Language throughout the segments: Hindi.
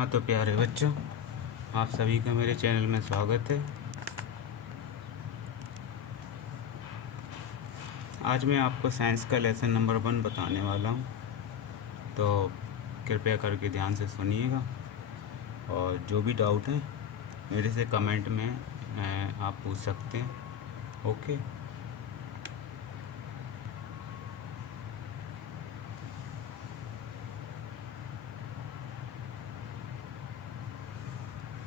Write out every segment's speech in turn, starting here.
हाँ तो प्यारे बच्चों, आप सभी का मेरे चैनल में स्वागत है। आज मैं आपको साइंस का लेसन नंबर 1 बताने वाला हूँ, तो कृपया करके ध्यान से सुनिएगा और जो भी डाउट है मेरे से कमेंट में आप पूछ सकते हैं। ओके।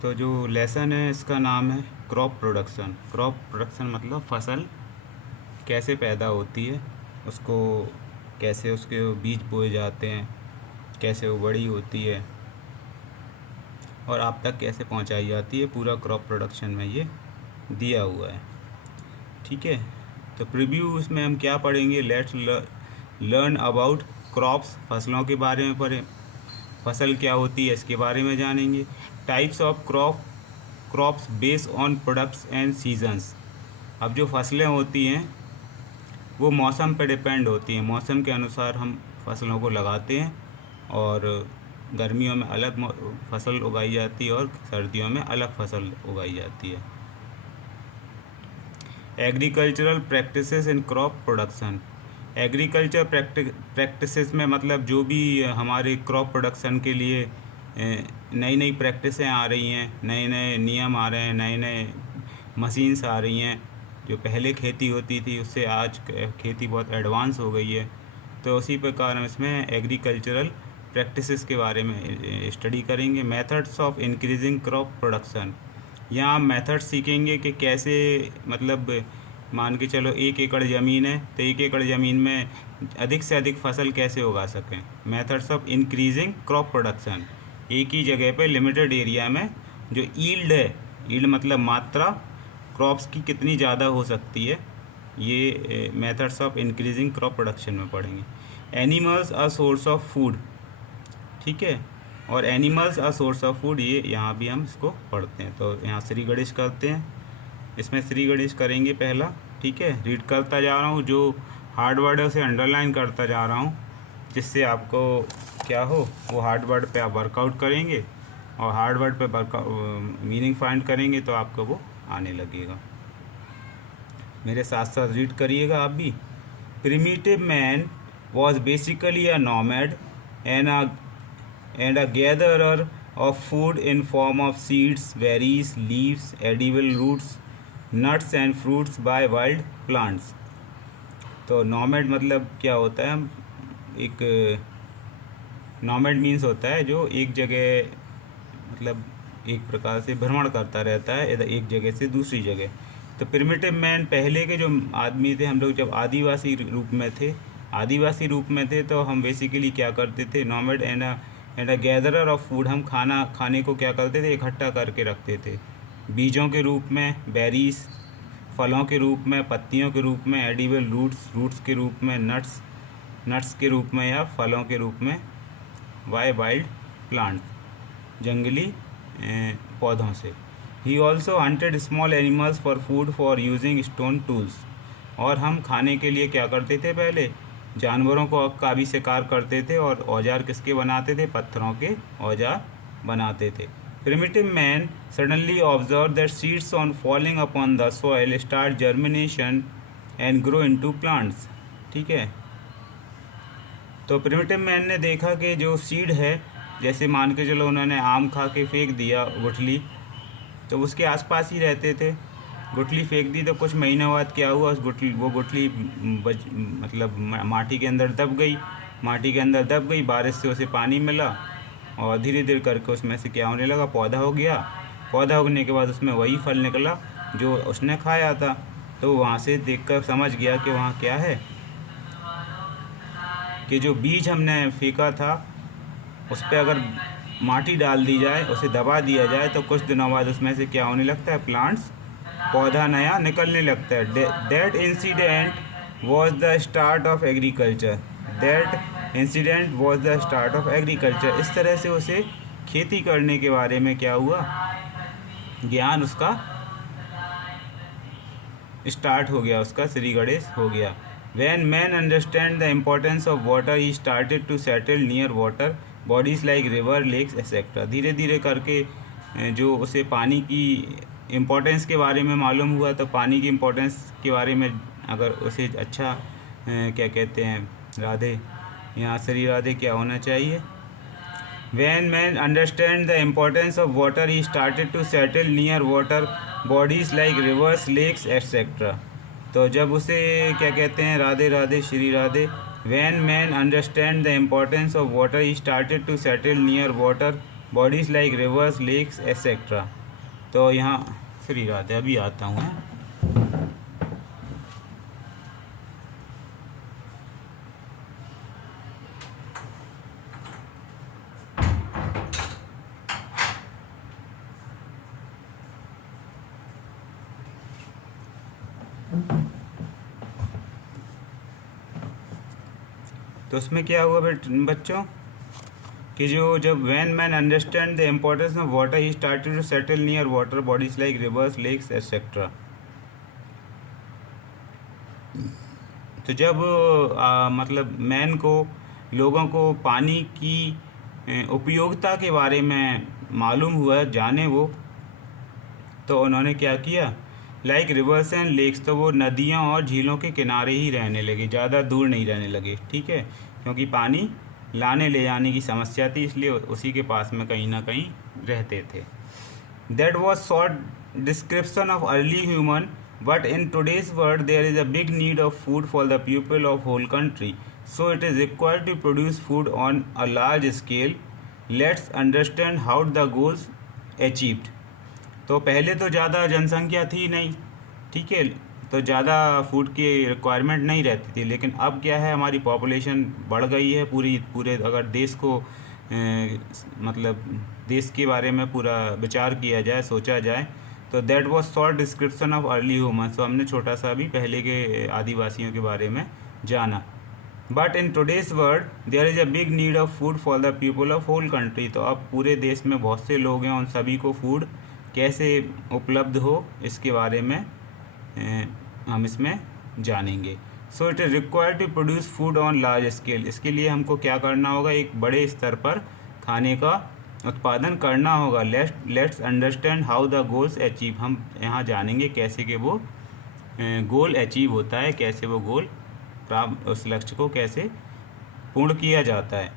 तो जो लेसन है इसका नाम है क्रॉप प्रोडक्शन। क्रॉप प्रोडक्शन मतलब फसल कैसे पैदा होती है, उसको कैसे उसके बीज बोए जाते हैं, कैसे वो बड़ी होती है और आप तक कैसे पहुंचाई जाती है, पूरा क्रॉप प्रोडक्शन में ये दिया हुआ है। ठीक है, तो प्रीव्यू इसमें हम क्या पढ़ेंगे, लेट्स लर्न अबाउट क्रॉप्स, फसलों के बारे में पढ़ें, फसल क्या होती है इसके बारे में जानेंगे। Types of crops based on products and seasons. अब जो फसलें होती हैं वो मौसम पर डिपेंड होती हैं, मौसम के अनुसार हम फसलों को लगाते हैं और गर्मियों में अलग फसल उगाई जाती है और सर्दियों में अलग फसल उगाई जाती है। Agricultural practices in crop production. Agriculture practices में मतलब जो भी हमारे क्रॉप प्रोडक्शन के लिए नई नई प्रैक्टिसें आ रही हैं, नए नए नियम आ रहे हैं, नए नए मशीन्स आ रही हैं। जो पहले खेती होती थी उससे आज खेती बहुत एडवांस हो गई है। तो उसी प्रकार हम इसमें एग्रीकल्चरल प्रैक्टिसेस के बारे में स्टडी करेंगे। Methods of increasing crop production, यहाँ हम मेथड सीखेंगे कि कैसे, मतलब मान के चलो 1 एकड़ ज़मीन है तो 1 एकड़ ज़मीन में अधिक से अधिक फसल कैसे उगा सकें। Methods of increasing crop production, एक ही जगह पे लिमिटेड एरिया में जो ईल्ड है, ईल्ड मतलब मात्रा, क्रॉप्स की कितनी ज़्यादा हो सकती है, ये methods of increasing crop production में पढ़ेंगे। Animals a source of food, ठीक है, और animals a source of food, ये यहाँ भी हम इसको पढ़ते हैं। तो यहाँ श्री गणेश करते हैं, इसमें श्री गणेश करेंगे पहला। ठीक है, रीड करता जा रहा हूँ, जो हार्ड वर्ड है उसे अंडरलाइन करता जा रहा हूँ, जिससे आपको क्या हो, वो हार्ड वर्ड पे आप वर्कआउट करेंगे और हार्ड वर्ड पे मीनिंग फाइंड करेंगे तो आपको वो आने लगेगा। मेरे साथ साथ रीड करिएगा आप भी। Primitive man was basically a nomad and a gatherer of food in form of seeds, berries, leaves, edible roots, nuts and fruits by wild plants। तो नॉमैड मतलब क्या होता है, एक नॉमैड मीन्स होता है जो एक जगह, मतलब एक प्रकार से भ्रमण करता रहता है एक जगह से दूसरी जगह। तो प्रिमिटिव मैन, पहले के जो आदमी थे, हम लोग जब आदिवासी रूप में थे तो हम बेसिकली क्या करते थे, nomad and a gatherer of food, हम खाने को क्या करते थे, इकट्ठा करके रखते थे, बीजों के रूप में, बेरीज फलों के रूप में, पत्तियों के रूप में, एडिबल रूट्स के रूप में, नट्स के रूप में या फलों के रूप में, बाय वाइल्ड प्लांट, जंगली पौधों से। He also hunted small animals for food for using stone tools, और हम खाने के लिए क्या करते थे, पहले जानवरों का भी शिकार करते थे और औजार किसके बनाते थे, पत्थरों के औजार बनाते थे। Primitive man suddenly observe that seeds on falling upon the soil start germination and grow into plants. ठीक है, तो प्रिमिटिव मैन ने देखा कि जो सीड है, जैसे मान के चलो उन्होंने आम खा के फेंक दिया गुठली, तो उसके आसपास ही रहते थे, गुठली फेंक दी तो कुछ महीनों बाद क्या हुआ, वो गुठली मतलब माटी के अंदर दब गई, बारिश से उसे पानी मिला और धीरे धीरे करके उसमें से क्या होने लगा, पौधा हो गया। पौधा उगने के बाद उसमें वही फल निकला जो उसने खाया था। तो वहाँ से देखकर समझ गया कि वहाँ क्या है, कि जो बीज हमने फेंका था उस पर अगर माटी डाल दी जाए, उसे दबा दिया जाए, तो कुछ दिनों बाद उसमें से क्या होने लगता है, प्लांट्स, पौधा नया निकलने लगता है। That incident was the start of agriculture. इस तरह से उसे खेती करने के बारे में क्या हुआ, ज्ञान उसका स्टार्ट हो गया, उसका श्री गणेश हो गया। When man understand the importance of water, he started to settle near water। Bodies like river, lakes etcetera. धीरे धीरे करके जो उसे पानी की इम्पोर्टेंस के बारे में मालूम हुआ, तो पानी की इम्पोर्टेंस के बारे में अगर उसे अच्छा क्या कहते हैं, राधे, यहाँ श्री राधे क्या होना चाहिए, When man understand the importance of water, he started to settle near water bodies like rivers, lakes, etc. तो जब उसे क्या कहते हैं, Radhe Radhe Shri Radhe, When man understand the importance of water, he started to settle near water bodies like rivers, lakes, etc. तो यहाँ श्री राधे अभी आता हूँ। तो उसमें क्या हुआ बच्चों कि जब when man understand the importance of water, he started to settle near water bodies like rivers, lakes etcetera. तो जब मतलब मैन को, लोगों को पानी की उपयोगिता के बारे में मालूम हुआ, जाने वो, तो उन्होंने क्या किया, लाइक रिवर्स एंड लेक्स, तो वो नदियाँ और झीलों के किनारे ही रहने लगे, ज़्यादा दूर नहीं रहने लगे, ठीक है, क्योंकि पानी लाने ले जाने की समस्या थी, इसलिए उसी के पास में कहीं ना कहीं रहते थे। That was short description of early human, but in today's world there is a big need of food for the people of whole country, so it is required to produce food on a large scale. Let's understand how the goals achieved. तो पहले तो ज़्यादा जनसंख्या थी नहीं, ठीक है, तो ज़्यादा फूड की रिक्वायरमेंट नहीं रहती थी, लेकिन अब क्या है, हमारी पॉपुलेशन बढ़ गई है, पूरे अगर देश को मतलब देश के बारे में पूरा विचार किया जाए, सोचा जाए, तो that was short description of early humans. तो हमने छोटा सा भी पहले के आदिवासियों के बारे में जाना। But in today's world there is a big need of food for the people of whole country. तो अब पूरे देश में बहुत से लोग हैं, उन सभी को फूड कैसे उपलब्ध हो, इसके बारे में हम इसमें जानेंगे। So it is required to produce food on large scale. इसके लिए हमको क्या करना होगा, एक बड़े स्तर पर खाने का उत्पादन करना होगा। Let's understand how the goals achieve. हम यहाँ जानेंगे कैसे कि वो गोल अचीव होता है, कैसे वो गोल प्राप्त, उस लक्ष्य को कैसे पूर्ण किया जाता है।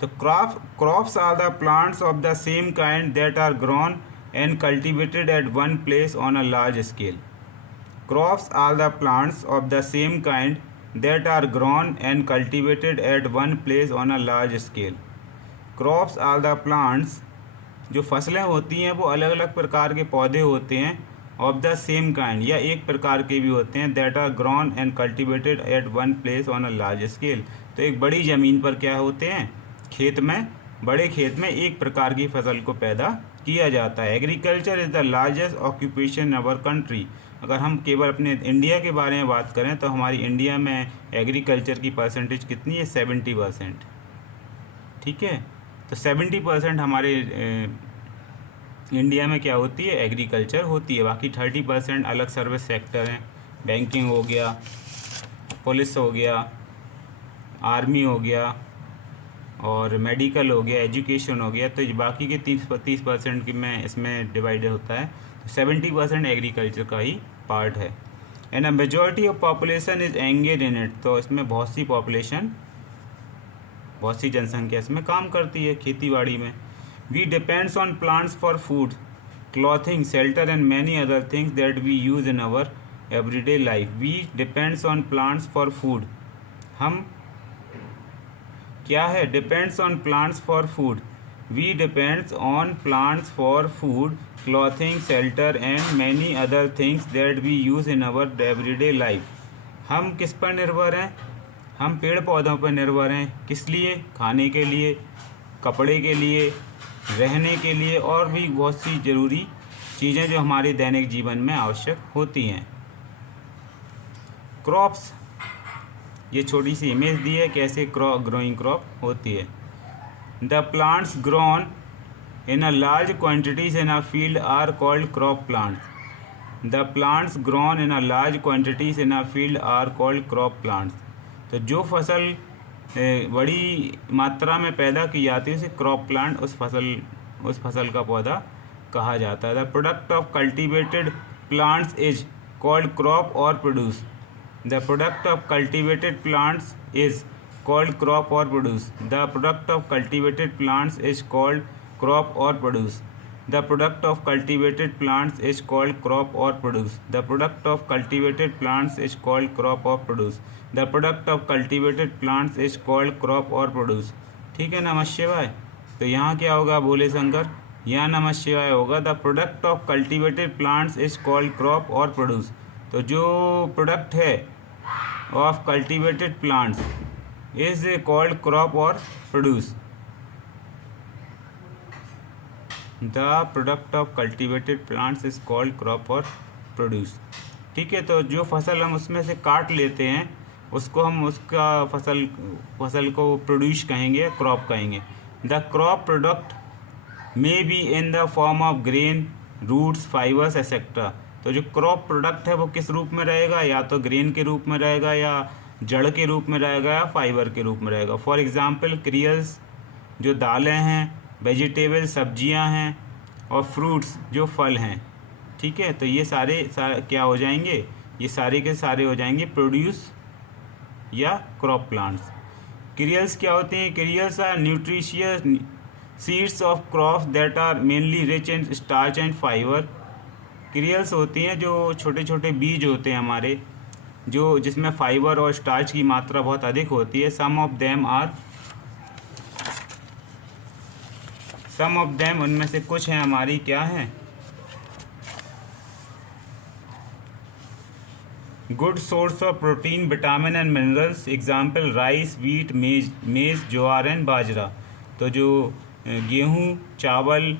तो crops are the plants of the same kind that are grown and cultivated at one place on a large scale. Crops are the plants of the same kind that are grown and cultivated at one place on a large scale. Crops are the plants, जो फसलें होती हैं वो अलग अलग प्रकार के पौधे होते हैं, ऑफ द सेम काइंड, या एक प्रकार के भी होते हैं, that are grown and cultivated at one place on a large scale. तो एक बड़ी ज़मीन पर क्या होते हैं, खेत में, बड़े खेत में एक प्रकार की फसल को पैदा किया जाता है। Agriculture is the largest occupation in our country. अगर हम केवल अपने इंडिया के बारे में बात करें तो हमारी इंडिया में एग्रीकल्चर की परसेंटेज कितनी है, 70%, ठीक है। तो 70% हमारे इंडिया में क्या होती है, एग्रीकल्चर होती है। बाकी 30% अलग सर्विस सेक्टर हैं, बैंकिंग हो गया, पुलिस हो गया, आर्मी हो गया, और मेडिकल हो गया, एजुकेशन हो गया। तो बाकी के 30% की में इसमें डिवाइड होता है। तो 70% एग्रीकल्चर का ही पार्ट है। And a majority of population is engage in it. तो इसमें बहुत सी जनसंख्या इसमें काम करती है, खेती बाड़ी में। We depends on plants for food, clothing, shelter and many other things that we use in our everyday life. We depends on plants for food. हम क्या है, depends on plants for food. We depends on plants for food, clothing, shelter and many other things that we use in our everyday life. हम किस पर निर्भर हैं, हम पेड़ पौधों पर निर्भर हैं। किस लिए, खाने के लिए, कपड़े के लिए, रहने के लिए, और भी बहुत सी ज़रूरी चीज़ें जो हमारे दैनिक जीवन में आवश्यक होती हैं। क्रॉप्स, ये छोटी सी इमेज दी है कैसे ग्रोइंग क्रॉप होती है। The plants grown in a large quantities in a field are called crop plants. The plants grown in a large quantities in a field are called crop plants. तो जो फसल बड़ी मात्रा में पैदा की जाती है उसे क्रॉप प्लांट, उस फसल का पौधा कहा जाता है। The product of cultivated plants is called crop or produce. The product of cultivated plants is called crop or produce. The product of cultivated plants is called crop or produce. The product of cultivated plants is called crop or produce. The product of cultivated plants is called crop or produce. The product of cultivated plants is called crop or produce. ठीक है, नमः शिवाय। तो यहाँ क्या होगा बोले शंकर, यहाँ नमः शिवाय होगा। The product of cultivated plants is called crop or produce. तो जो प्रोडक्ट है of cultivated plants is called crop or produce. The product of cultivated plants is called crop or produce. ठीक है, तो जो फसल हम उसमें से काट लेते हैं उसको हम उसका फसल को प्रोड्यूस कहेंगे, क्रॉप कहेंगे। The crop product may be in the form of grain, roots, fibres etcetera. तो जो क्रॉप प्रोडक्ट है वो किस रूप में रहेगा, या तो ग्रेन के रूप में रहेगा, या जड़ के रूप में रहेगा, या फाइबर के रूप में रहेगा। फॉर एग्ज़ाम्पल क्रियल्स जो दालें हैं, वेजिटेबल सब्जियां हैं, और फ्रूट्स जो फल हैं। ठीक है, तो ये सारे क्या हो जाएंगे, ये सारे के सारे हो जाएंगे प्रोड्यूस या क्रॉप प्लांट्स। क्रियल्स क्या होते हैं, cereals are nutritious seeds of crops that are mainly rich in starch and fibre. Cereals होती हैं जो छोटे छोटे बीज होते हैं हमारे, जो जिसमें फाइबर और स्टार्च की मात्रा बहुत अधिक होती है। सम ऑफ देम उनमें से कुछ हैं हमारी क्या हैं, good source of protein, vitamin and minerals. Example rice, wheat, मेज, ज्वार एंड बाजरा। तो जो गेहूँ, चावल,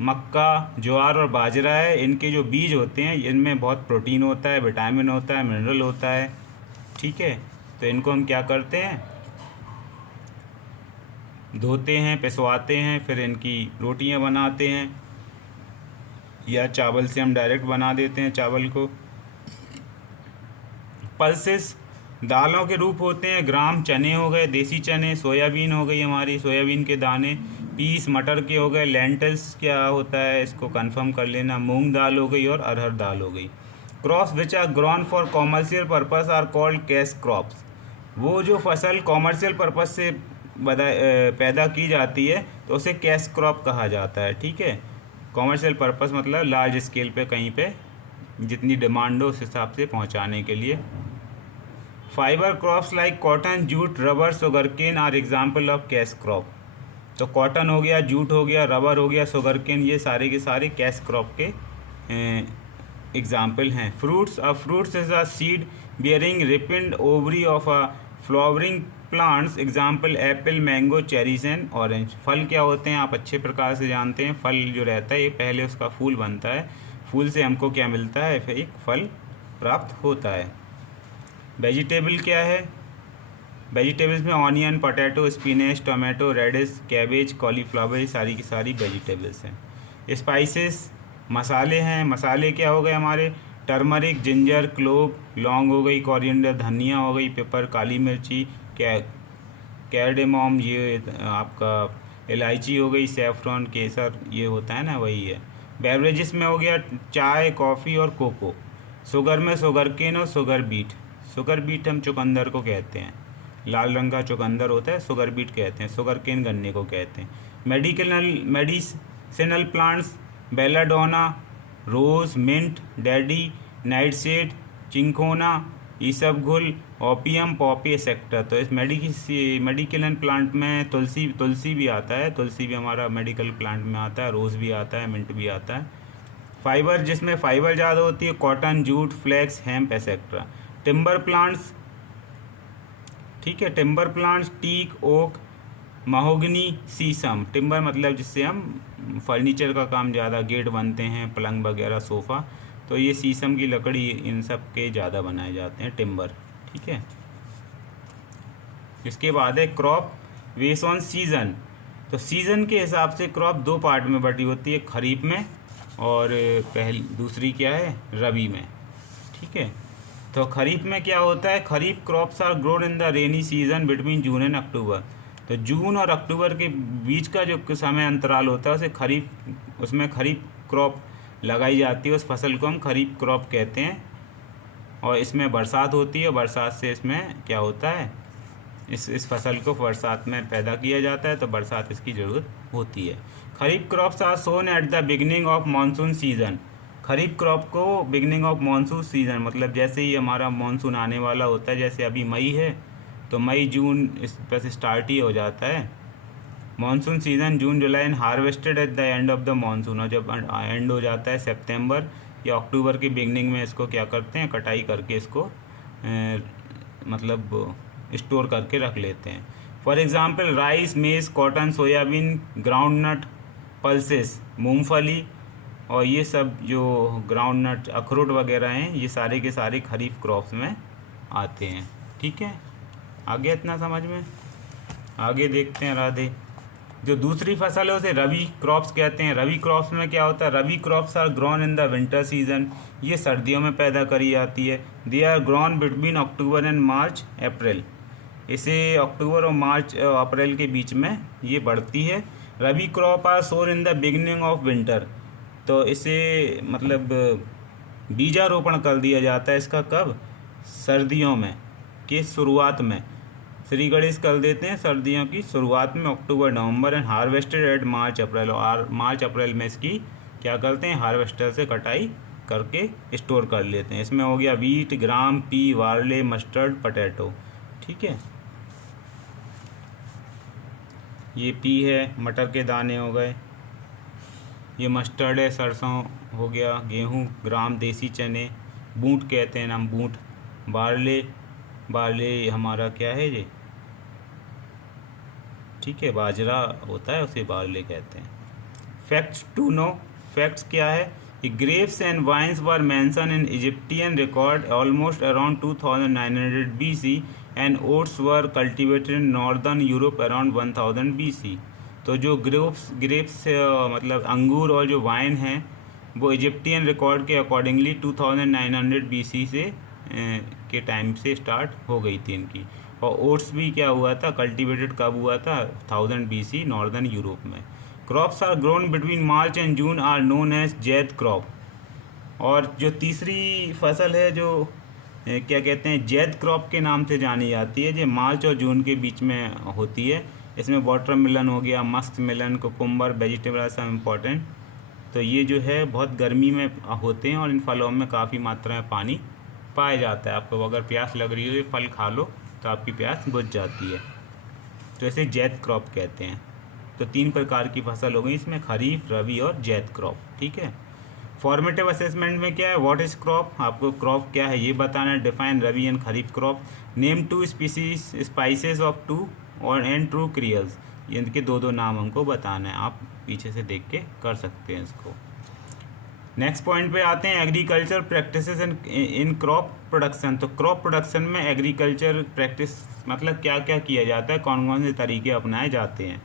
मक्का, ज्वार और बाजरा है, इनके जो बीज होते हैं इनमें बहुत प्रोटीन होता है, विटामिन होता है, मिनरल होता है। ठीक है, तो इनको हम क्या करते हैं, धोते हैं, पिसवाते हैं, फिर इनकी रोटियां बनाते हैं, या चावल से हम डायरेक्ट बना देते हैं चावल को। पल्सेस दालों के रूप होते हैं, ग्राम चने हो गए, देसी चने, सोयाबीन हो गई हमारी, सोयाबीन के दाने, पीस मटर के हो गए, लेंटल्स क्या होता है इसको कंफर्म कर लेना, मूंग दाल हो गई और अरहर दाल हो गई। Crops which are grown for commercial purpose are called cash crops. वो जो फसल कॉमर्शियल पर्पस से पैदा की जाती है तो उसे कैश क्रॉप कहा जाता है। ठीक है, कॉमर्शियल पर्पस मतलब लार्ज स्केल पे, कहीं पे जितनी डिमांड हो उस हिसाब से पहुंचाने के लिए। Fibre crops like cotton, jute, rubber, sugarcane are example of cash crop. तो कॉटन हो गया, जूट हो गया, रबर हो गया, शुगरकेन, ये सारे के सारे कैश क्रॉप के एग्जाम्पल हैं। Fruits, fruits is a seed bearing ripened ovary of a flowering plants. Example apple, mango, cherries and orange. फल क्या होते हैं आप अच्छे प्रकार से जानते हैं। फल जो रहता है ये पहले उसका फूल बनता है, फूल से हमको क्या मिलता है, फिर एक फल प्राप्त होता है। वेजिटेबल क्या है, वेजिटेबल्स में onion, potato, spinach, tomato, radish, cabbage, cauliflower, ये सारी की सारी वेजिटेबल्स हैं। स्पाइसेस मसाले हैं, मसाले क्या हो गए हमारे, टर्मरिक, जिंजर, क्लोव, लौंग हो गई, कोरिएंडर, धनिया हो गई, पेपर, काली मिर्ची, कैर्डेमम, ये आपका इलायची हो गई, सैफरॉन, केसर, ये होता है ना, वही है। बेवरेजेस में हो गया चाय, कॉफ़ी और कोको। शुगर में शुगरकेन और शुगर बीट। शुगर बीट हम चुकंदर को कहते हैं, लाल रंग का चुकंदर होता है, शुगर बीट कहते हैं। शुगरकेन गन्ने को कहते हैं। Medicinal plants belladonna, rose, mint, deadly, nightshade, cinchona, isabgol, opium, poppy et cetera. तो इस मेडिकल प्लांट में तुलसी भी आता है, तुलसी भी हमारा मेडिकल प्लांट में आता है, रोज़ भी आता है, मिंट भी आता है। फाइबर, जिसमें फाइबर ज़्यादा होती है, cotton, jute, flax, hemp etcetera. Timber plants, ठीक है, timber plants teak, oak, mahogany, sheesham. Timber मतलब जिससे हम फर्नीचर का काम ज़्यादा, गेट बनते हैं, पलंग वगैरह, सोफ़ा, तो ये शीशम की लकड़ी, इन सब के ज़्यादा बनाए जाते हैं टिम्बर। ठीक है, इसके बाद है क्रॉप बेस्ड ऑन सीज़न। तो सीज़न के हिसाब से क्रॉप दो पार्ट में बटी होती है, खरीफ में और दूसरी क्या है, रबी में। ठीक है, तो खरीफ में क्या होता है, kharif crops are grown in the rainy season between June and October. तो जून और अक्टूबर के बीच का जो समय अंतराल होता है उसे खरीफ, उसमें खरीफ क्रॉप लगाई जाती है, उस फसल को हम खरीफ क्रॉप कहते हैं। और इसमें बरसात होती है, बरसात से इसमें क्या होता है, इस फसल को बरसात में पैदा किया जाता है, तो बरसात इसकी ज़रूरत होती है। Kharif crops are sown at the beginning of monsoon season. Kharif crop को बिगनिंग ऑफ मानसून सीजन मतलब जैसे ही हमारा मानसून आने वाला होता है, जैसे अभी मई है तो मई जून इस पर से स्टार्ट ही हो जाता है monsoon season, June July and harvested at the end of the monsoon. और जब एंड हो जाता है सितंबर या अक्टूबर की बिगनिंग में इसको क्या करते हैं, कटाई करके इसको मतलब स्टोर करके रख लेते हैं। फॉर एग्ज़ाम्पल राइस, मेज, कॉटन, सोयाबीन, ग्राउंडनट, पल्सेस, मूंगफली और ये सब जो ग्राउंडनट, अखरोट वगैरह हैं, ये सारे के सारे खरीफ क्रॉप्स में आते हैं। ठीक है, आगे इतना समझ में। आगे देखते हैं राधे। जो दूसरी फसल है उसे रबी क्रॉप्स कहते हैं। रबी क्रॉप्स में क्या होता है, rabi crops are grown in the winter season. ये सर्दियों में पैदा करी जाती है। They are grown between October and March April. इसे अक्टूबर और मार्च अप्रैल के बीच में ये बढ़ती है। Rabi crop are sown in the beginning of winter. तो इसे मतलब बीजारोपण कर दिया जाता है इसका कब, सर्दियों में के शुरुआत में। श्री गणेश कर देते हैं सर्दियों की शुरुआत में, अक्टूबर नवंबर, एंड हार्वेस्टेड एट मार्च अप्रैल। और मार्च अप्रैल में इसकी क्या करते हैं, हार्वेस्टर से कटाई करके स्टोर कर लेते हैं। इसमें हो गया वीट, ग्राम, पी, वार्ले, मस्टर्ड, पटेटो। ठीक है, ये पी है, मटर के दाने हो गए, ये मस्टर्ड है, सरसों हो गया, गेहूँ, ग्राम देसी चने, बूट कहते हैं हम, बूट, बारले, बारले हमारा क्या है ये, ठीक है, बाजरा होता है उसे बारले कहते हैं। फैक्ट्स टू नो, फैक्ट्स क्या है कि grapes and wines were mention in Egyptian record almost around 2900 BC and oats were cultivated in northern Europe around 1000 BC। तो जो ग्रेप्स मतलब अंगूर और जो वाइन हैं वो इजिप्टियन रिकॉर्ड के अकॉर्डिंगली 2900 BC से के टाइम से स्टार्ट हो गई थी इनकी। और ओट्स भी क्या हुआ था, कल्टीवेटेड कब हुआ था, 1000 BC नॉर्दर्न यूरोप में। Crops are grown between March and June are known as zaid crop. और जो तीसरी फसल है जो क्या कहते हैं, जैद क्रॉप के नाम से जानी जाती है, जो मार्च और जून के बीच में होती है। इसमें वाटरमेलन हो गया, मस्क मेलन, कुकुम्बर, वेजिटेबल सब इम्पॉर्टेंट। तो ये जो है बहुत गर्मी में होते हैं और इन फलों में काफ़ी मात्रा में पानी पाया जाता है। आपको अगर प्यास लग रही हो ये फल खा लो तो आपकी प्यास बुझ जाती है। तो इसे जैद क्रॉप कहते हैं। तो 3 प्रकार की फसल हो गई इसमें, खरीफ, रबी और जैद क्रॉप। ठीक है, फॉर्मेटिव असेसमेंट में क्या है, व्हाट इज़ क्रॉप, आपको क्रॉप क्या है ये बताना है। Define rabi and kharif crop. Name 2 species spices of 2 और एंड ट्रू क्रियल्स। इनके 2 नाम हमको बताना है, आप पीछे से देख के कर सकते हैं इसको। नेक्स्ट पॉइंट पे आते हैं, agriculture practices in crop production. तो क्रॉप प्रोडक्शन में एग्रीकल्चर प्रैक्टिस मतलब क्या क्या किया जाता है, कौन कौन से तरीके अपनाए जाते हैं।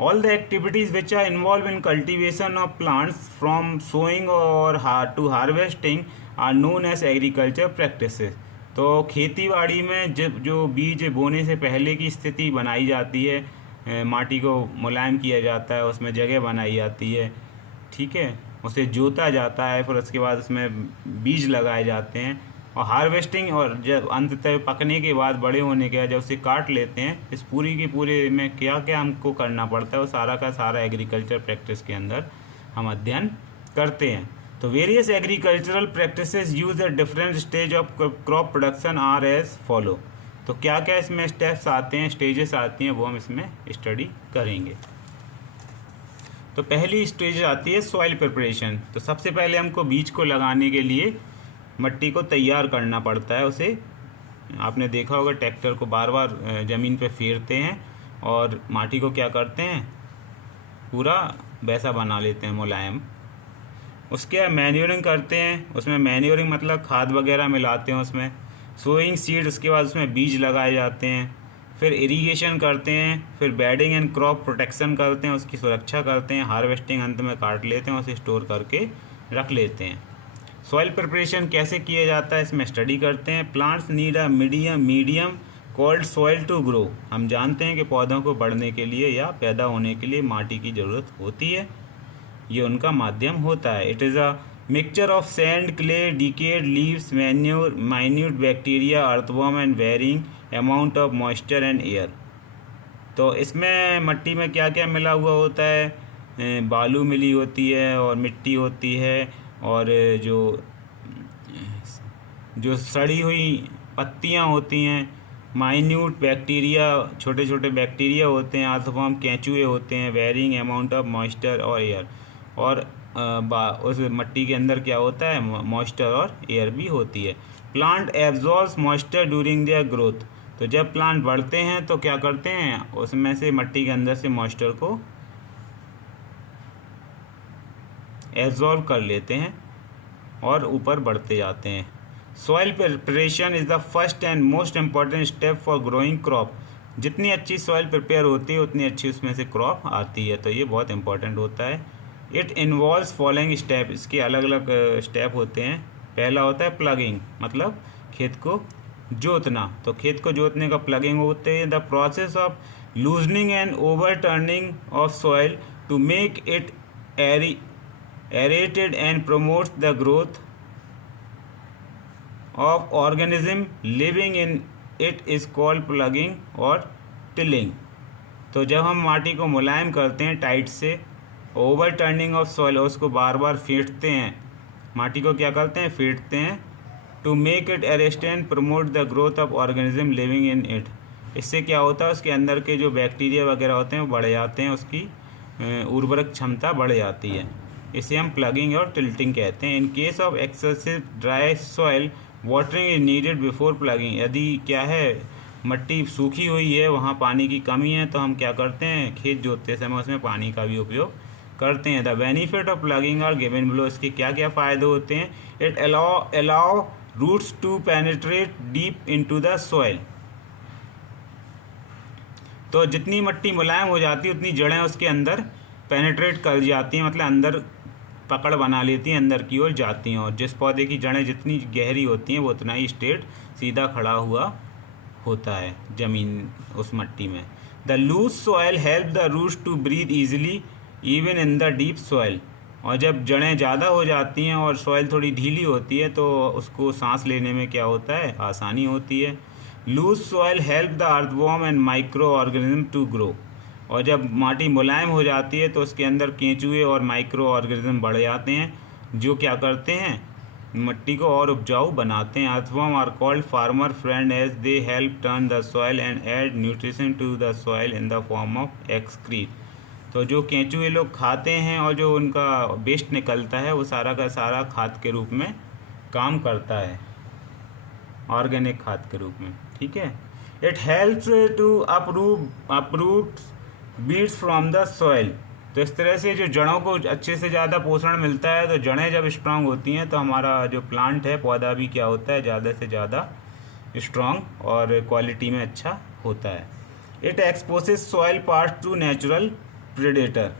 All the activities which are involve in cultivation of plants from sowing और to harvesting are known as agriculture practices. तो खेती बाड़ी में जो बीज बोने से पहले की स्थिति बनाई जाती है, माटी को मुलायम किया जाता है, उसमें जगह बनाई जाती है, ठीक है, उसे जोता जाता है, फिर उसके बाद उसमें बीज लगाए जाते हैं। और हार्वेस्टिंग, और जब अंततः पकने के बाद, बड़े होने के बाद जब उसे काट लेते हैं, इस पूरी की पूरे में क्या क्या हमको करना पड़ता है वो सारा का सारा एग्रीकल्चर प्रैक्टिस के अंदर हम अध्ययन करते हैं। तो various agricultural practices use at different stage of crop production are as follow. तो क्या क्या इसमें स्टेप्स आते हैं, स्टेजेस आती हैं, वो हम इसमें स्टडी करेंगे। तो पहली स्टेज आती है सॉइल प्रिपरेशन। तो सबसे पहले हमको बीज को लगाने के लिए मिट्टी को तैयार करना पड़ता है। उसे आपने देखा होगा, ट्रैक्टर को बार बार ज़मीन पे फेरते हैं और माटी को क्या करते हैं, पूरा वैसा बना लेते हैं, मुलायम। उसके बाद मैन्योरिंग करते हैं, उसमें मैन्योरिंग मतलब खाद वगैरह मिलाते हैं उसमें। सोइंग सीड, उसके बाद उसमें बीज लगाए जाते हैं। फिर इरिगेशन करते हैं, फिर बेडिंग एंड क्रॉप प्रोटेक्शन करते हैं, उसकी सुरक्षा करते हैं। हार्वेस्टिंग, अंत में काट लेते हैं, उसे स्टोर करके रख लेते हैं। सॉइल प्रिपरेशन कैसे किया जाता है इसमें स्टडी करते हैं। Plants need a medium called soil to grow. हम जानते हैं कि पौधों को बढ़ने के लिए या पैदा होने के लिए माटी की ज़रूरत होती है, ये उनका माध्यम होता है। It is a mixture of sand, clay, decayed leaves, manure, minute bacteria, earthworm and varying amount of moisture and air. तो इसमें मट्टी में क्या क्या मिला हुआ होता है, बालू मिली होती है और मिट्टी होती है, और जो सड़ी हुई पत्तियां होती हैं, माइन्यूट बैक्टीरिया, छोटे छोटे बैक्टीरिया होते हैं, अर्थवर्म केंचुए होते हैं, वेरिंग अमाउंट ऑफ मॉइस्चर और एयर, और उस मट्टी के अंदर क्या होता है, मॉइस्चर और एयर भी होती है। Plant absorbs moisture during their growth. तो जब प्लांट बढ़ते हैं तो क्या करते हैं, उसमें से मट्टी के अंदर से मॉइस्चर को एब्जॉर्ब कर लेते हैं और ऊपर बढ़ते जाते हैं। Soil preparation is the first and most important step for growing crop. जितनी अच्छी सॉइल प्रिपेयर होती है उतनी अच्छी उसमें से क्रॉप आती है, तो ये बहुत इंपॉर्टेंट होता है। It involves following step. इसके अलग अलग स्टेप होते हैं। पहला होता है प्लगिंग, मतलब खेत को जोतना। तो खेत को जोतने का प्लगिंग होते हैं। The process of loosening and over turning of soil to make it aerated and promotes the growth of organism living in it is called plugging और tilling। तो जब हम माटी को मुलायम करते हैं टाइट से, ओवर टर्निंग ऑफ सॉइल, उसको बार बार फेंटते हैं, माटी को क्या करते हैं, फेंटते हैं, to make it aerated and promote the growth of organism living in it. इससे क्या होता है, उसके अंदर के जो बैक्टीरिया वगैरह होते हैं वो बढ़ जाते हैं, उसकी उर्वरक क्षमता बढ़ जाती है। इसे हम प्लगिंग और टिल्टिंग कहते हैं। In case of excessive dry soil watering is needed before plugging. यदि क्या है, मट्टी सूखी हुई है, वहाँ पानी की कमी है, तो हम क्या करते हैं, खेत जोतते समय उसमें पानी का भी उपयोग करते हैं। The benefit of ploughing are given below. इसके क्या क्या फ़ायदे होते हैं। It allow roots to penetrate deep into the soil. तो जितनी मट्टी मुलायम हो जाती है उतनी जड़ें उसके अंदर पेनिट्रेट कर जाती हैं, मतलब अंदर पकड़ बना लेती हैं, अंदर की ओर जाती हैं। और जिस पौधे की जड़ें जितनी गहरी होती हैं वो उतना ही स्ट्रेट सीधा खड़ा हुआ होता है ज़मीन उस मट्टी में। The loose soil help the roots to breathe easily even in the deep soil. और जब जड़ें ज़्यादा हो जाती हैं और सॉइल थोड़ी ढीली होती है तो उसको सांस लेने में क्या होता है, आसानी होती है। Loose soil help the earthworm and micro organism to grow. और जब माटी मुलायम हो जाती है तो उसके अंदर केंचुए और माइक्रो ऑर्गेनिज्म बढ़ जाते हैं, जो क्या करते हैं, मिट्टी को और उपजाऊ बनाते हैं। Earthworm are called farmer friend as they help turn the soil and add nutrition to the soil in the form of excreta. तो जो केंचुए लोग खाते हैं और जो उनका वेस्ट निकलता है वो सारा का सारा खाद के रूप में काम करता है, ऑर्गेनिक खाद के रूप में, ठीक है। It helps to uproot weeds from the soil. तो इस तरह से जो जड़ों को अच्छे से ज़्यादा पोषण मिलता है, तो जड़ें जब स्ट्रांग होती हैं तो हमारा जो प्लांट है, पौधा भी क्या होता है, ज़्यादा से ज़्यादा स्ट्रांग और क्वालिटी में अच्छा होता है। It exposes soil part two natural predator.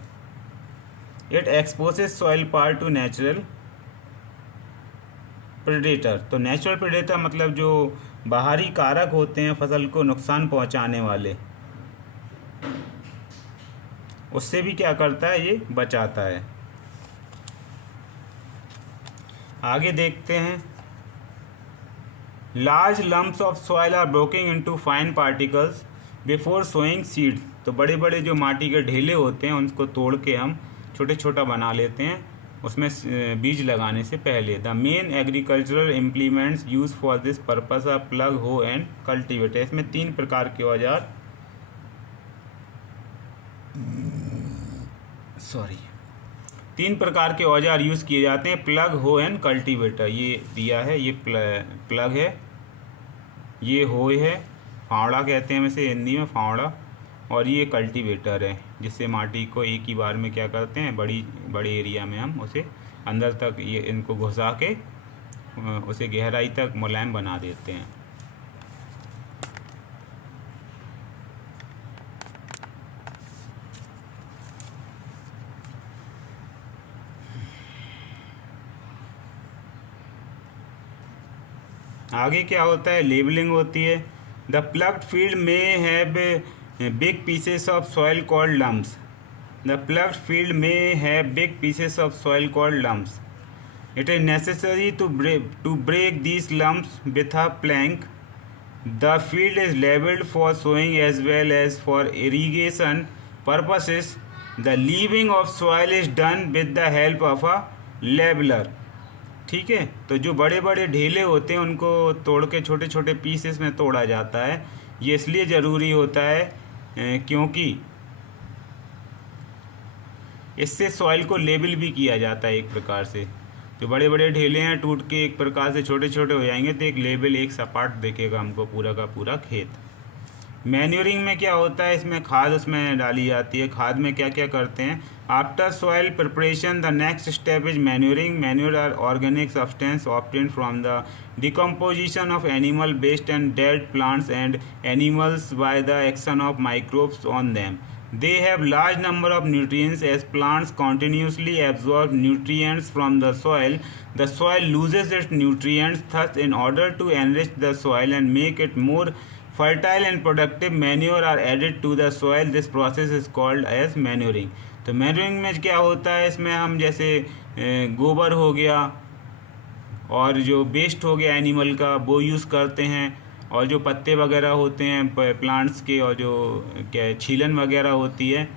It exposes soil part two natural predator. तो नेचुरल प्रेडेटर मतलब जो बाहरी कारक होते हैं फसल को नुकसान पहुंचाने वाले, उससे भी क्या करता है, ये बचाता है। आगे देखते हैं। Large lumps of soil are broken into fine particles before sowing seeds. तो बड़े बड़े जो माटी के ढेले होते हैं उनको तोड़ के हम छोटे छोटा बना लेते हैं उसमें बीज लगाने से पहले। The main agricultural implements use for this purpose are plough, hoe and cultivator. इसमें तीन प्रकार के औजार तीन प्रकार के औजार यूज़ किए जाते हैं, प्लग, हो एंड कल्टीवेटर। ये दिया है, ये प्लग है, ये हो है, फावड़ा कहते हैं हम इसे हिंदी में, फावड़ा, और ये कल्टीवेटर है, जिससे माटी को एक ही बार में क्या करते हैं, बड़े एरिया में हम उसे अंदर तक ये इनको घुसा के उसे गहराई तक मुलायम बना देते हैं। आगे क्या होता है, लेबलिंग होती है। द प्लग्ड फील्ड में have big pieces of soil called lumps. The ploughed field में have big pieces of soil called lumps. It is necessary to break these lumps with a plank. The field is labeled for sowing as well as for irrigation purposes. The leaving of soil is done with the help of a leveler. ठीक है, तो जो बड़े बड़े ढेले होते हैं उनको तोड़ के छोटे छोटे पीसेस में तोड़ा जाता है। ये इसलिए ज़रूरी होता है क्योंकि इससे सॉइल को लेबल भी किया जाता है एक प्रकार से। जो बड़े बड़े ढेले हैं टूट के एक प्रकार से छोटे छोटे हो जाएंगे तो एक लेबल, एक सपाट दिखेगा हमको पूरा का पूरा खेत। मैन्योरिंग में क्या होता है, इसमें खाद उसमें डाली जाती है। खाद में क्या क्या करते हैं, after soil preparation the next step is manuring. Manure are organic substance obtained from the decomposition of animal waste and dead plants and animals by the action of microbes on them. They have large number of nutrients as plants continuously absorb nutrients from the soil loses its nutrients. Thus, in order to enrich the soil and make it more fertile and productive, manure are added to the soil. This process is called as manuring. तो मैन्योरिंग में क्या होता है, इसमें हम जैसे गोबर हो गया और जो वेस्ट हो गया एनिमल का वो यूज़ करते हैं, और जो पत्ते वगैरह होते हैं प्लांट्स के और जो क्या छीलन वगैरह होती है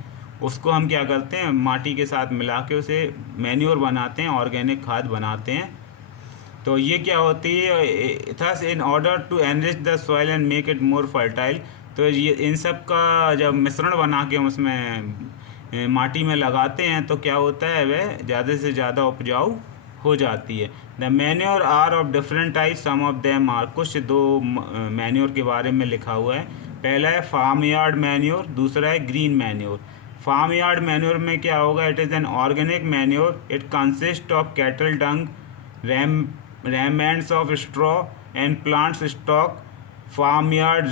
उसको हम क्या करते हैं माटी के साथ मिला के उसे मैन्योर बनाते हैं, ऑर्गेनिक खाद बनाते हैं। तो ये क्या होती है, thus in order to enrich the soil and make it more fertile. तो ये इन सब का जब मिश्रण बना के हम उसमें माटी में लगाते हैं तो क्या होता है, वह ज़्यादा से ज़्यादा उपजाऊ हो जाती है। The manure are of different type, some of them are, कुछ दो मैन्योर के बारे में लिखा हुआ है। पहला है फार्म यार्ड मैन्योर, दूसरा है green manure. Farm yard manure में क्या होगा, it is an organic manure, it consist of cattle dung, remnants of straw and plants stalk, farm yard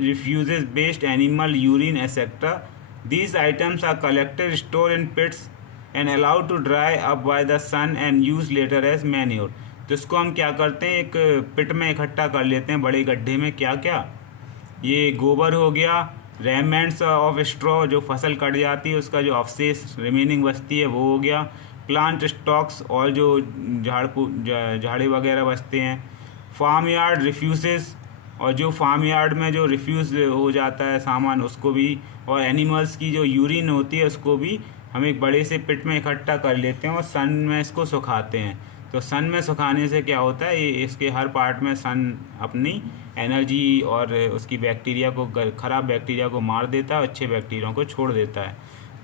refuses based animal urine etcetera. These items are collected, stored in pits and allowed to dry up by the sun and used later as manure. तो इसको हम क्या करते हैं, एक पिट में इकट्ठा कर लेते हैं बड़े गड्ढे में। क्या क्या, ये गोबर हो गया, रेमेंट्स ऑफ स्ट्रॉ जो फसल कट जाती है उसका जो अवशेष रिमेनिंग बचती है वो हो गया, प्लांट स्टॉक्स और जो झाड़ी वगैरह बचते हैं, फार्म यार्ड रिफ्यूजेस और जो फार्म यार्ड में जो रिफ्यूज़ हो जाता है सामान उसको भी, और एनिमल्स की जो यूरिन होती है उसको भी हम एक बड़े से पिट में इकट्ठा कर लेते हैं और सन में इसको सुखाते हैं। तो सन में सुखाने से क्या होता है, ये इसके हर पार्ट में सन अपनी एनर्जी और उसकी बैक्टीरिया को, ख़राब बैक्टीरिया को मार देता है, अच्छे बैक्टीरिया को छोड़ देता है।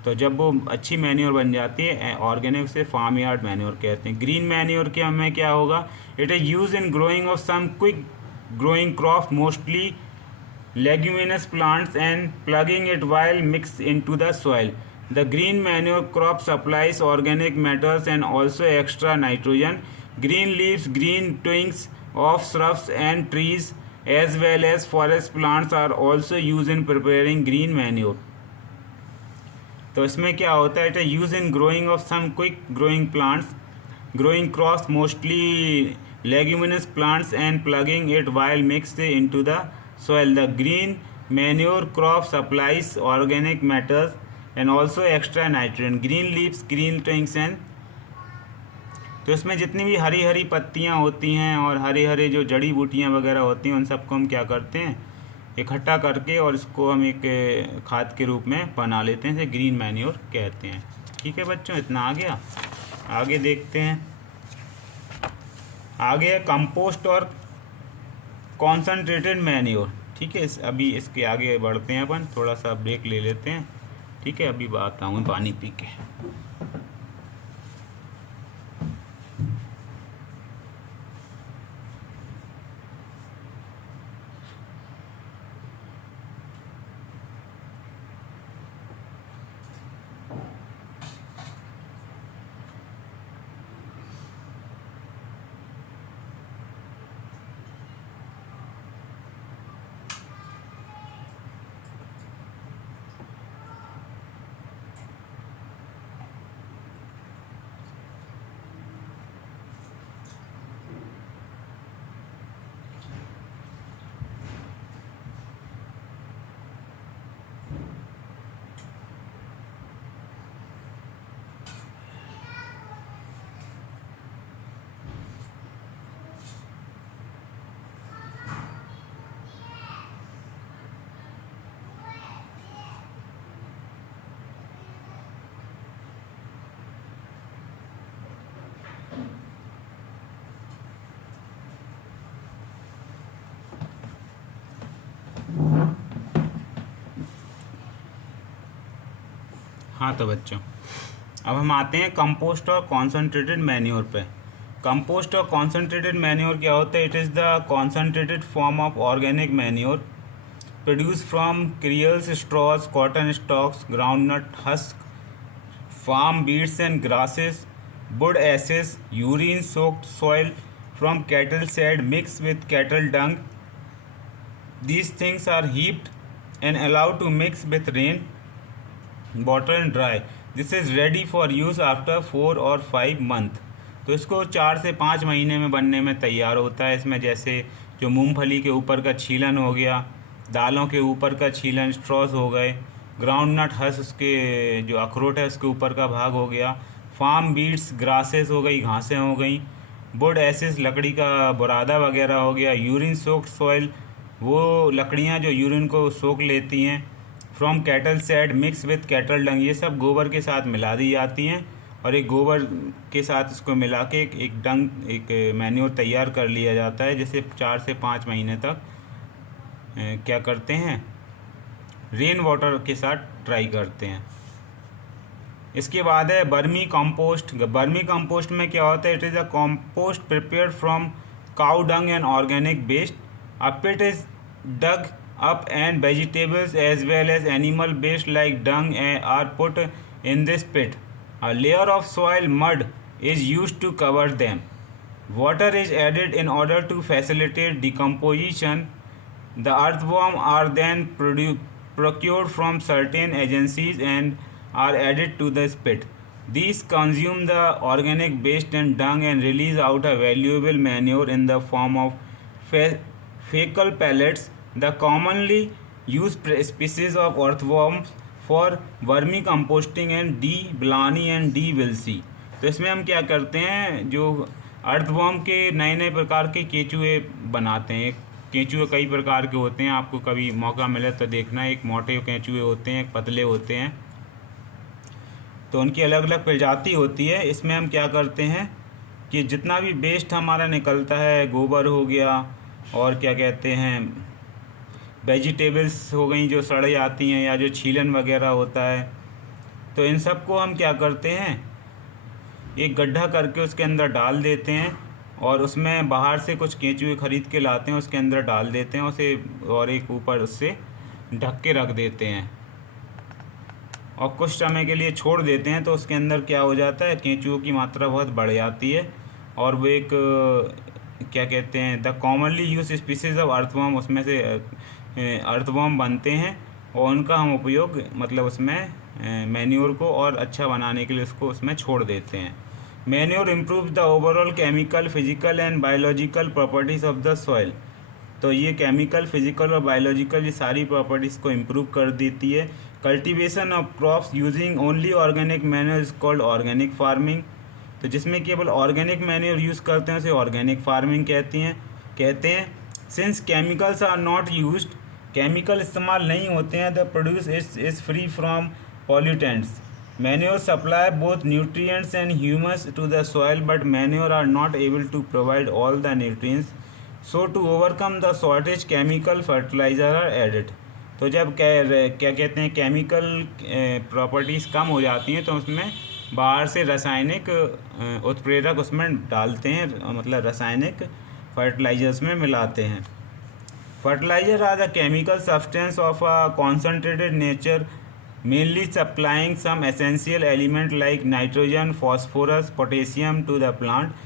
तो जब वो अच्छी मैन्योर बन जाती है ऑर्गेनिक से फार्म यार्ड मैन्योर कहते हैं। ग्रीन मैन्योर के हमें क्या होगा, it is use in growing of some quick growing crop, mostly leguminous plants, and plugging it while mixed into the soil. The green manure crop supplies organic matters and also extra nitrogen. Green leaves, green twigs of shrubs and trees as well as forest plants are also used in preparing green manure. तो इसमें क्या होता है, it is use in growing of some quick growing plants, growing crops mostly leguminous plants and plugging it while mixed into the soil. The green manure crop supplies organic matters and also extra nitrogen. Green leaves, green twigs and, तो इसमें जितनी भी हरी हरी पत्तियां होती हैं और हरे हरे जो जड़ी बूटियां वगैरह होती हैं उन सबको हम क्या करते हैं इकट्ठा करके और इसको हम एक खाद के रूप में बना लेते हैं, इसे ग्रीन मैन्योर कहते हैं। ठीक है बच्चों, इतना आ गया। आगे देखते हैं, आगे है कंपोस्ट और कॉन्सनट्रेटेड मैन्योर। ठीक है, अभी इसके आगे बढ़ते हैं, अपन थोड़ा सा ब्रेक ले लेते हैं। ठीक है, अभी बात आऊँ पानी पी के। हाँ तो बच्चों, अब हम आते हैं कंपोस्ट और कॉन्सनट्रेटेड मैन्योर पे। कंपोस्ट और कॉन्सनट्रेटेड मैन्योर क्या होता है? It is the concentrated form of organic manure produce from cereals, straws, cotton stalks, groundnut husk, farm weeds and grasses, wood ashes, urine soaked soil from cattle shed mixed with cattle dung. These things are heaped and allowed to mix with rain water and dry. This is ready for use after 4 or 5 month. तो इसको 4 से 5 महीने में बनने में तैयार होता है। इसमें जैसे जो मूंगफली के ऊपर का छीलन हो गया, दालों के ऊपर का छीलन, स्ट्रॉस हो गए, ग्राउंड नट हस उसके जो अखरोट है उसके ऊपर का भाग हो गया, फार्म बीड्स ग्रासेस हो गई, घासें हो गई, वुड एसेस लकड़ी का बुरादा वगैरह हो गया, यूरिन सोक्ड सॉइल वो लकड़ियाँ जो यूरिन को सोख लेती हैं, from cattle said mix with cattle डंग, ये सब गोबर के साथ मिला दी जाती हैं और एक गोबर के साथ इसको मिला के एक डंग एक मैन्योर तैयार कर लिया जाता है, जिसे 4 से 5 महीने तक क्या करते हैं, रेन वाटर के साथ ट्राई करते हैं। इसके बाद है बर्मी कंपोस्ट। बर्मी कंपोस्ट में क्या होता है? It is a compost prepared from cow dung and organic waste. A pit is dug up and vegetables as well as animal waste like dung are put in this pit. A layer of soil mud is used to cover them. Water is added in order to facilitate decomposition. The earthworm are then procured from certain agencies and are added to the pit. These consume the organic waste and dung and release out a valuable manure in the form of fecal pellets. The commonly used species of earthworms for vermicomposting and डी ब्लानी एंड डी विल्सी। तो इसमें हम क्या करते हैं, जो अर्थवर्म के नए नए प्रकार के केंचुए बनाते हैं। केंचुए कई प्रकार के होते हैं, आपको कभी मौका मिले तो देखना। एक मोटे केंचुए होते हैं, एक पतले होते हैं, तो उनकी अलग अलग प्रजाति होती है। इसमें हम क्या करते हैं कि जितना भी वेस्ट हमारा निकलता है, गोबर हो गया और क्या कहते हैं वेजिटेबल्स हो गई जो सड़ जाती हैं या जो छीलन वगैरह होता है, तो इन सब को हम क्या करते हैं, एक गड्ढा करके उसके अंदर डाल देते हैं और उसमें बाहर से कुछ केंचुए ख़रीद के लाते हैं, उसके अंदर डाल देते हैं उसे और एक ऊपर उससे ढक के रख देते हैं और कुछ समय के लिए छोड़ देते हैं। तो उसके अंदर क्या हो जाता है, केंचुओं की मात्रा बहुत बढ़ जाती है और वो एक क्या कहते हैं the commonly use species of earthworm, उसमें से अर्थवर्म बनते हैं और उनका हम उपयोग मतलब उसमें मैन्योर को और अच्छा बनाने के लिए उसको उसमें छोड़ देते हैं। Manure improve the overall chemical, physical and biological properties of the soil. तो ये केमिकल, फिजिकल और बायोलॉजिकल ये सारी प्रॉपर्टीज़ को इम्प्रूव कर देती है। Cultivation of crops using only organic manure is called organic farming. तो जिसमें केवल ऑर्गेनिक मैन्योर यूज़ करते हैं उसे ऑर्गेनिक फार्मिंग कहते हैं। Since chemicals are not used, chemical इस्तेमाल नहीं होते हैं, the produce is free from pollutants. Manure supply both nutrients and humus to the soil, but manure are not able to provide all the nutrients, so to overcome the shortage chemical fertiliser are added. तो जब क्या कहते हैं केमिकल प्रॉपर्टीज़ कम हो जाती हैं तो उसमें बाहर से रासायनिक उत्प्रेरक उसमें डालते हैं, मतलब रासायनिक फर्टिलाइजर्स में मिलाते हैं। Fertilizer are the chemical substance of a concentrated nature, mainly supplying some essential element like nitrogen, phosphorus, potassium to the plant.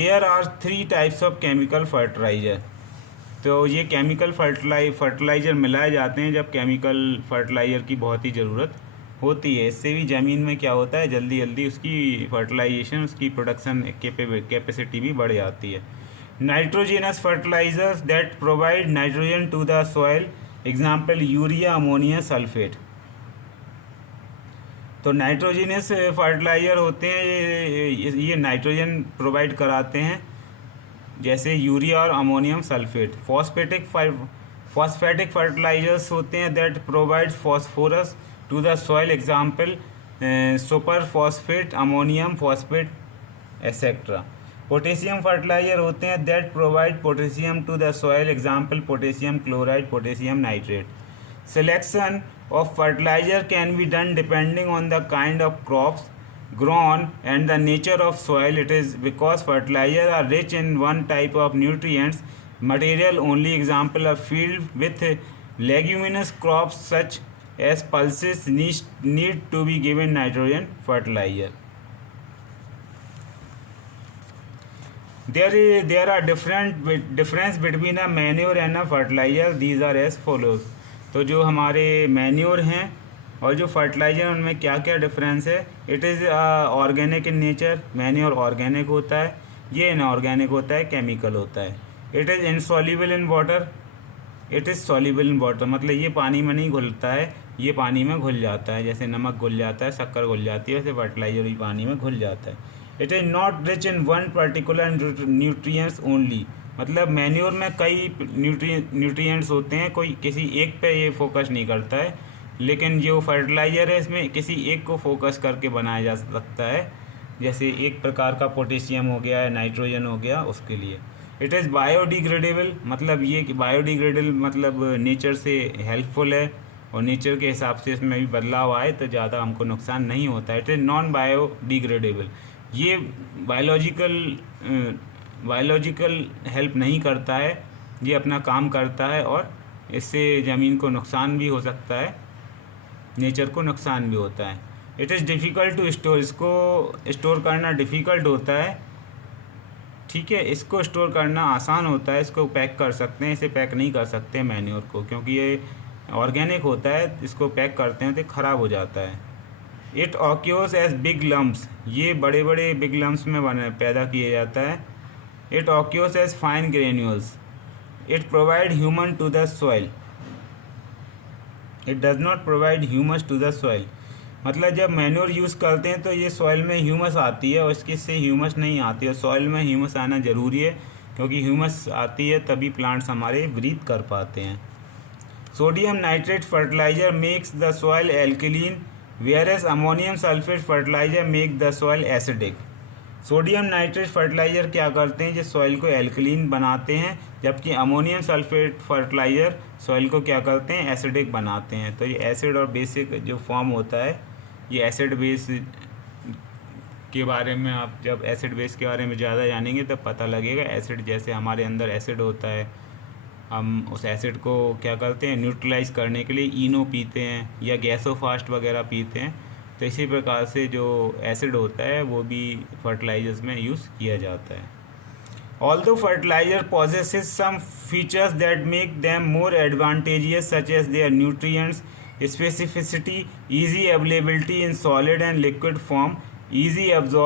There are 3 types of chemical fertilizer. तो ये केमिकल फर्टिलाइज़र मिलाए जाते हैं जब केमिकल फर्टिलाइज़र की बहुत ही ज़रूरत होती है। इससे भी ज़मीन में क्या होता है, जल्दी जल्दी उसकी फर्टिलाइजेशन, उसकी प्रोडक्शन कैपेसिटी भी बढ़ जाती है। Nitrogenous fertilizers that provide nitrogen to the soil, example urea, ammonia, sulfate। तो नाइट्रोजिनस फर्टिलाइज़र होते हैं, ये नाइट्रोजन प्रोवाइड कराते हैं, जैसे यूरिया और अमोनियम सल्फेट। फॉस्फेटिक फर्टिलाइजर्स होते हैं that provides phosphorus to the soil, example super phosphate, ammonium phosphate etcetera. Potassium fertiliser होते हैं that provide potassium to the soil, example potassium chloride, potassium nitrate. Selection of fertilizer can be done depending on the kind of crops grown and the nature of soil. It is because fertilizer are rich in one type of nutrients material only. Example, a field with leguminous crops such as pulses need to be given nitrogen fertilizer. There are difference between a manure and a fertilizer. These are as follows. तो जो हमारे मैन्योर हैं और जो फर्टिलाइज़र उनमें क्या क्या डिफरेंस है. It is organic in nature. Manure organic होता है, ये इनऑर्गेनिक होता है, केमिकल होता है. It is insoluble in water. It is soluble in water मतलब ये पानी में नहीं घुलता है, ये पानी में घुल जाता है. जैसे नमक घुल जाता है, शक्कर घुल जाती है, वैसे फर्टिलाइज़र भी पानी में घुल जाता है. It is not rich in one particular nutrients only. मतलब मैन्योर में कई न्यूट्रिएंट्स होते हैं, कोई किसी एक पे ये फोकस नहीं करता है. लेकिन जो फर्टिलाइज़र है इसमें किसी एक को फोकस करके बनाया जा सकता है. जैसे एक प्रकार का पोटेशियम हो गया है, नाइट्रोजन हो गया, उसके लिए. इट इज़ बायोडिग्रेडेबल मतलब ये कि बायोडिग्रेडेबल मतलब नेचर से हेल्पफुल है और नेचर के हिसाब से इसमें भी बदलाव आए तो ज़्यादा हमको नुकसान नहीं होता है. It is non biodegradable. ये बायोलॉजिकल हेल्प नहीं करता है, ये अपना काम करता है और इससे ज़मीन को नुकसान भी हो सकता है, नेचर को नुकसान भी होता है. It is difficult to store. इसको स्टोर करना डिफ़िकल्ट होता है. ठीक है, इसको स्टोर करना आसान होता है, इसको पैक कर सकते हैं. इसे पैक नहीं कर सकते मैन्योर को, क्योंकि ये ऑर्गेनिक होता है. इसको पैक करते हैं तो ख़राब हो जाता है. It occurs as big lumps. ये बड़े बड़े बिग लम्प्स में पैदा किया जाता है. It occurs as fine granules. It provide humus to the soil. It does not provide humus to the soil. मतलब जब मैन्योर यूज़ करते हैं तो ये सॉइल में ह्यूमस आती है और इसके से ह्यूमस नहीं आती है. सॉइल में ह्यूमस आना ज़रूरी है, क्योंकि ह्यूमस आती है तभी प्लांट्स हमारे ब्रीथ कर पाते हैं. Sodium nitrate fertiliser makes the soil alkaline, whereas ammonium sulphate fertiliser make the soil acidic. Sodium nitrate fertiliser क्या करते हैं, जो सॉइल को एल्कलीन बनाते हैं, जबकि अमोनियम सल्फेट फर्टिलाइज़र सॉइल को क्या करते हैं, एसिडिक बनाते हैं. तो ये एसिड और बेसिक जो फॉर्म होता है, ये एसिड बेस के बारे में आप जब एसिड बेस के बारे में ज़्यादा जानेंगे तब पता लगेगा. एसिड जैसे हमारे अंदर एसिड होता है, हम उस एसिड को क्या करते हैं, न्यूट्रलाइज़ करने के लिए इनो पीते हैं या गैसोफास्ट वगैरह पीते हैं. तो इसी प्रकार से जो एसिड होता है वो भी फर्टिलाइजर्स में यूज़ किया जाता है. Although fertiliser possesses some features that make them more advantageous, such as their nutrients specificity, easy availability in solid and liquid form, easy absorption